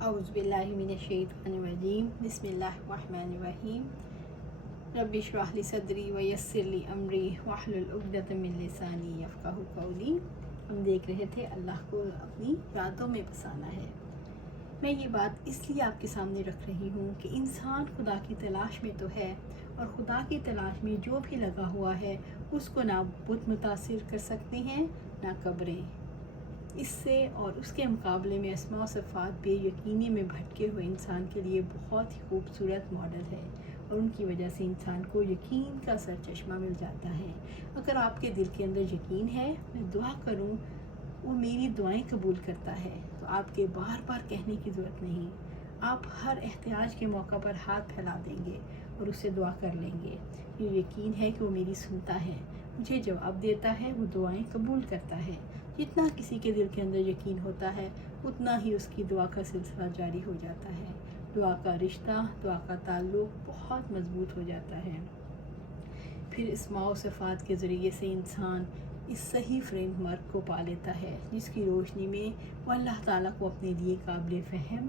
اعوذ باللہ من الشیطان الرجیم بسم اللہ الرحمن الرحیم رب اشرح لی صدری ویسر لی امری واحلل عقدۃ من لسانی یفقہوا قولی۔ ہم دیکھ رہے تھے اللہ کو اپنی یادوں میں بسانا ہے۔ میں یہ بات اس لیے آپ کے سامنے رکھ رہی ہوں کہ انسان خدا کی تلاش میں تو ہے، اور خدا کی تلاش میں جو بھی لگا ہوا ہے اس کو نہ بت متاثر کر سکتے ہیں نہ قبریں۔ اس سے اور اس کے مقابلے میں اسماء و صفات بے یقینی میں بھٹکے ہوئے انسان کے لیے بہت ہی خوبصورت ماڈل ہے، اور ان کی وجہ سے انسان کو یقین کا سرچشمہ مل جاتا ہے۔ اگر آپ کے دل کے اندر یقین ہے، میں دعا کروں وہ میری دعائیں قبول کرتا ہے، تو آپ کے بار بار کہنے کی ضرورت نہیں، آپ ہر احتیاج کے موقع پر ہاتھ پھیلا دیں گے اور اس سے دعا کر لیں گے۔ یہ یقین ہے کہ وہ میری سنتا ہے، مجھے جواب دیتا ہے، وہ دعائیں قبول کرتا ہے۔ جتنا کسی کے دل کے اندر یقین ہوتا ہے اتنا ہی اس کی دعا کا سلسلہ جاری ہو جاتا ہے، دعا کا رشتہ، دعا کا تعلق بہت مضبوط ہو جاتا ہے۔ پھر اسماء و صفات کے ذریعے سے انسان اس صحیح فریم ورک کو پا لیتا ہے جس کی روشنی میں وہ اللہ تعالیٰ کو اپنے لیے قابل فہم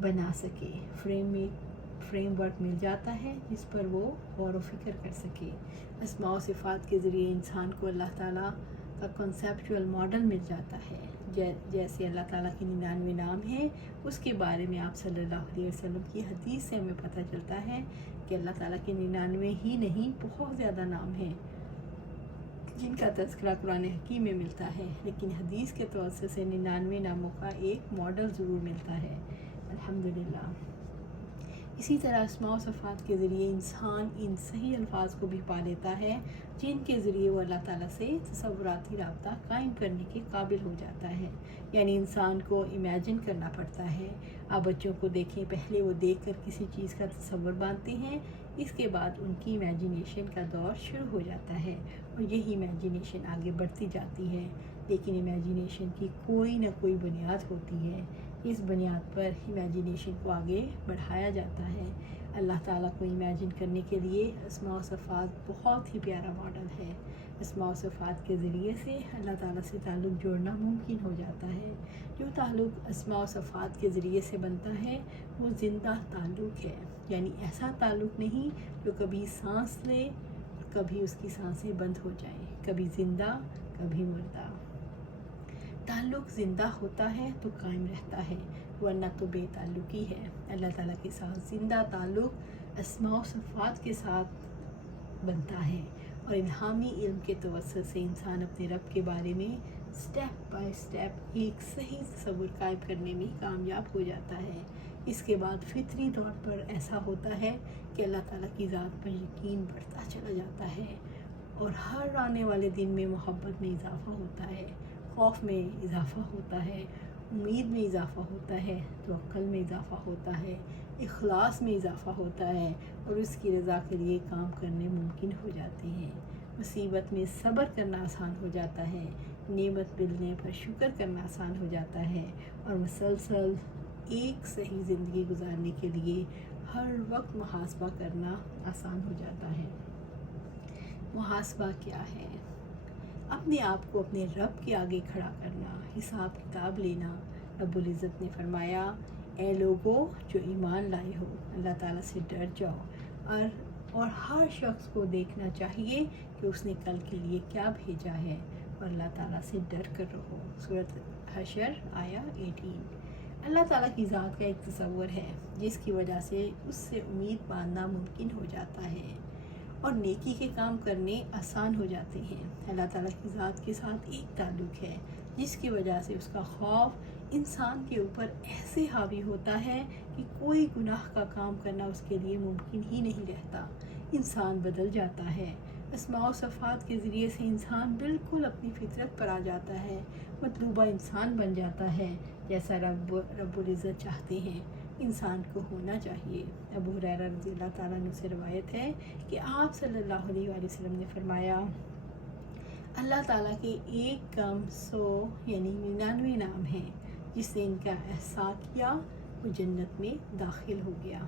بنا سکے۔ فریم ورک مل جاتا ہے جس پر وہ غور و فکر کر سکے۔ اسماء و صفات کے ذریعے انسان کو اللہ تعالیٰ کا کنسیپچول ماڈل مل جاتا ہے۔ جیسے اللہ تعالیٰ کے 99 نام ہیں، اس کے بارے میں آپ صلی اللہ علیہ وسلم کی حدیث سے ہمیں پتہ چلتا ہے کہ اللہ تعالیٰ کے 99 ہی نہیں، بہت زیادہ نام ہیں جن کا تذکرہ قرآن حکیم میں ملتا ہے، لیکن حدیث کے توسط سے 99 ناموں کا ایک ماڈل ضرور ملتا ہے، الحمدللہ۔ اسی طرح اسماء و صفات کے ذریعے انسان ان صحیح الفاظ کو بھی پا لیتا ہے جن کے ذریعے وہ اللہ تعالیٰ سے تصوراتی رابطہ قائم کرنے کے قابل ہو جاتا ہے۔ یعنی انسان کو امیجن کرنا پڑتا ہے۔ آپ بچوں کو دیکھیں، پہلے وہ دیکھ کر کسی چیز کا تصور باندھتے ہیں، اس کے بعد ان کی امیجنیشن کا دور شروع ہو جاتا ہے، اور یہی امیجنیشن آگے بڑھتی جاتی ہے۔ لیکن امیجنیشن کی کوئی نہ کوئی بنیاد ہوتی ہے، اس بنیاد پر امیجنیشن کو آگے بڑھایا جاتا ہے۔ اللہ تعالیٰ کو امیجن کرنے کے لیے اسماء و صفات بہت ہی پیارا ماڈل ہے۔ اسماء و صفات کے ذریعے سے اللہ تعالیٰ سے تعلق جوڑنا ممکن ہو جاتا ہے۔ جو تعلق اسماء و صفات کے ذریعے سے بنتا ہے وہ زندہ تعلق ہے، یعنی ایسا تعلق نہیں جو کبھی سانس لے کبھی اس کی سانسیں بند ہو جائیں، کبھی زندہ کبھی مردہ۔ تعلق زندہ ہوتا ہے تو قائم رہتا ہے، ورنہ تو بے تعلقی ہے۔ اللہ تعالیٰ کے ساتھ زندہ تعلق اسماء و صفات کے ساتھ بنتا ہے، اور الہامی علم کے توسط سے انسان اپنے رب کے بارے میں سٹیپ بائی سٹیپ ایک صحیح تصور قائم کرنے میں کامیاب ہو جاتا ہے۔ اس کے بعد فطری طور پر ایسا ہوتا ہے کہ اللہ تعالیٰ کی ذات پر یقین بڑھتا چلا جاتا ہے، اور ہر آنے والے دن میں محبت میں اضافہ ہوتا ہے، خوف میں اضافہ ہوتا ہے، امید میں اضافہ ہوتا ہے، توکل میں اضافہ ہوتا ہے، اخلاص میں اضافہ ہوتا ہے، اور اس کی رضا کے لیے کام کرنے ممکن ہو جاتے ہیں۔ مصیبت میں صبر کرنا آسان ہو جاتا ہے، نعمت ملنے پر شکر کرنا آسان ہو جاتا ہے، اور مسلسل ایک صحیح زندگی گزارنے کے لیے ہر وقت محاسبہ کرنا آسان ہو جاتا ہے۔ محاسبہ کیا ہے؟ اپنے آپ کو اپنے رب کے آگے کھڑا کرنا، حساب کتاب لینا۔ رب العزت نے فرمایا، اے لوگو جو ایمان لائے ہو، اللہ تعالیٰ سے ڈر جاؤ، اور ہر شخص کو دیکھنا چاہیے کہ اس نے کل کے لیے کیا بھیجا ہے، اور اللہ تعالیٰ سے ڈر کر رہو۔ سورۃ حشر آیا 18۔ اللہ تعالیٰ کی ذات کا ایک تصور ہے جس کی وجہ سے اس سے امید باندھنا ممکن ہو جاتا ہے، اور نیکی کے کام کرنے آسان ہو جاتے ہیں۔ اللہ تعالیٰ کی ذات کے ساتھ ایک تعلق ہے جس کی وجہ سے اس کا خوف انسان کے اوپر ایسے حاوی ہوتا ہے کہ کوئی گناہ کا کام کرنا اس کے لیے ممکن ہی نہیں رہتا۔ انسان بدل جاتا ہے۔ اسماء و صفات کے ذریعے سے انسان بالکل اپنی فطرت پر آ جاتا ہے، مطلوبہ انسان بن جاتا ہے جیسا رب العزت چاہتے ہیں انسان کو ہونا چاہیے۔ ابو ہریرہ رضی اللہ تعالیٰ عنہ سے روایت ہے کہ آپ صلی اللہ علیہ وآلہ وسلم نے فرمایا، اللہ تعالیٰ کے ایک کم 100 یعنی 99 نام ہیں، جس نے ان کا احصاء کیا وہ جنت میں داخل ہو گیا۔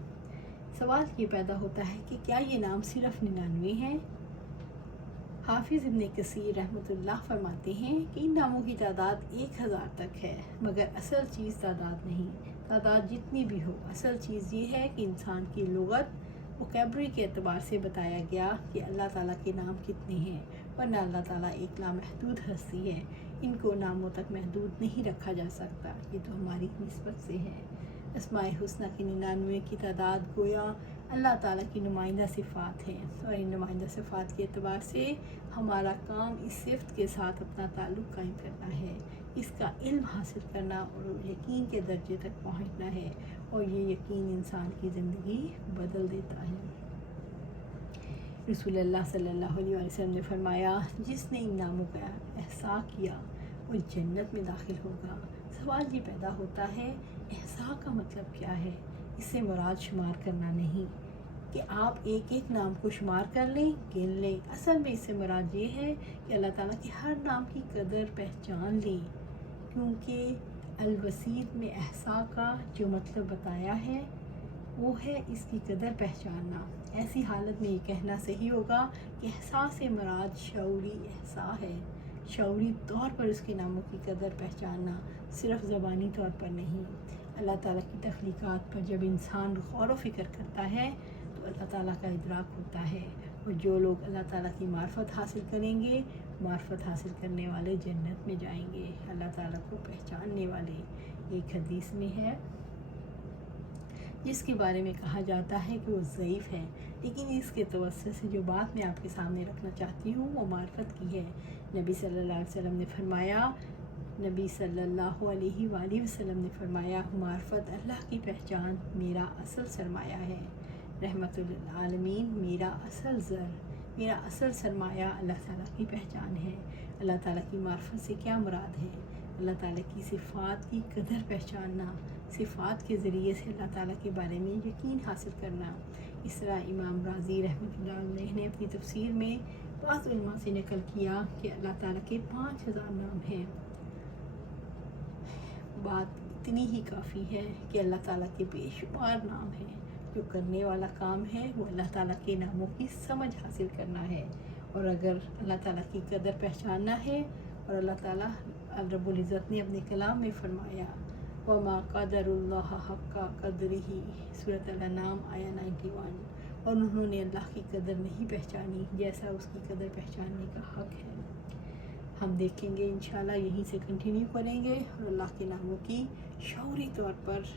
سوال یہ پیدا ہوتا ہے کہ کیا یہ نام صرف 99 ہیں؟ حافظ ابن کثیر رحمۃ اللہ فرماتے ہیں کہ ان ناموں کی تعداد 1000 تک ہے، مگر اصل چیز تعداد نہیں، تعداد جتنی بھی ہو، اصل چیز یہ ہے کہ انسان کی لغت وکیبلری کے اعتبار سے بتایا گیا کہ اللہ تعالیٰ کے نام کتنے ہیں، ورنہ اللہ تعالیٰ ایک لامحدود ہستی ہے، ان کو ناموں تک محدود نہیں رکھا جا سکتا، یہ تو ہماری نسبت سے ہے۔ اسماء حسنہ کی 99 کی تعداد گویا اللہ تعالیٰ کی نمائندہ صفات ہیں، اور ان نمائندہ صفات کے اعتبار سے ہمارا کام اس صفت کے ساتھ اپنا تعلق قائم کرنا ہے، اس کا علم حاصل کرنا اور یقین کے درجے تک پہنچنا ہے، اور یہ یقین انسان کی زندگی بدل دیتا ہے۔ رسول اللہ صلی اللہ علیہ وسلم نے فرمایا، جس نے ان ناموں کا احصاء کیا وہ جنت میں داخل ہوگا۔ سوال یہ پیدا ہوتا ہے، احصاء کا مطلب کیا ہے؟ اس سے مراد شمار کرنا نہیں کہ آپ ایک ایک نام کو شمار کر لیں، گن لیں۔ اصل میں اس سے مراد یہ ہے کہ اللہ تعالیٰ کے ہر نام کی قدر پہچان لیں، کیونکہ الوسیط میں احصاء کا جو مطلب بتایا ہے وہ ہے اس کی قدر پہچاننا۔ ایسی حالت میں یہ کہنا صحیح ہوگا کہ احصاء سے مراد شعوری احصاء ہے، شعوری طور پر اس کے ناموں کی قدر پہچاننا، صرف زبانی طور پر نہیں۔ اللہ تعالیٰ کی تخلیقات پر جب انسان غور و فکر کرتا ہے تو اللہ تعالیٰ کا ادراک ہوتا ہے، اور جو لوگ اللہ تعالیٰ کی معرفت حاصل کریں گے، معرفت حاصل کرنے والے جنت میں جائیں گے، اللہ تعالیٰ کو پہچاننے والے۔ ایک حدیث میں ہے جس کے بارے میں کہا جاتا ہے کہ وہ ضعیف ہے، لیکن اس کے توسط سے جو بات میں آپ کے سامنے رکھنا چاہتی ہوں وہ معرفت کی ہے۔ نبی صلی اللہ علیہ وسلم نے فرمایا، معرفت اللہ کی پہچان میرا اصل سرمایہ ہے، رحمت للعالمین میرا اصل زر، میرا اصل سرمایہ اللہ تعالیٰ کی پہچان ہے۔ اللہ تعالیٰ کی معرفت سے کیا مراد ہے؟ اللہ تعالیٰ کی صفات کی قدر پہچاننا، صفات کے ذریعے سے اللہ تعالیٰ کے بارے میں یقین حاصل کرنا۔ اس طرح امام رازی رحمۃ اللہ علیہ نے اپنی تفسیر میں بعض علماء سے نقل کیا کہ اللہ تعالیٰ کے 5000 نام ہیں۔ بات اتنی ہی کافی ہے کہ اللہ تعالیٰ کے بے شمار نام ہیں، جو کرنے والا کام ہے وہ اللہ تعالیٰ کے ناموں کی سمجھ حاصل کرنا ہے، اور اگر اللہ تعالیٰ کی قدر پہچاننا ہے، اور اللہ تعالیٰ رب العزت نے اپنے کلام میں فرمایا وَمَا قَدَرُ اللَّهَ حَقَّ قَدْرِهِ، سورۃ الانعام آیہ 91، اور انہوں نے اللہ کی قدر نہیں پہچانی جیسا اس کی قدر پہچاننے کا حق ہے۔ ہم دیکھیں گے انشاءاللہ، یہیں سے کنٹینیو کریں گے اور اللہ کے ناموں کی شعوری طور پر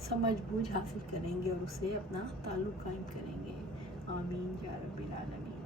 سمجھ بوجھ حاصل کریں گے اور اس سے اپنا تعلق قائم کریں گے۔ آمین یا رب العالمین۔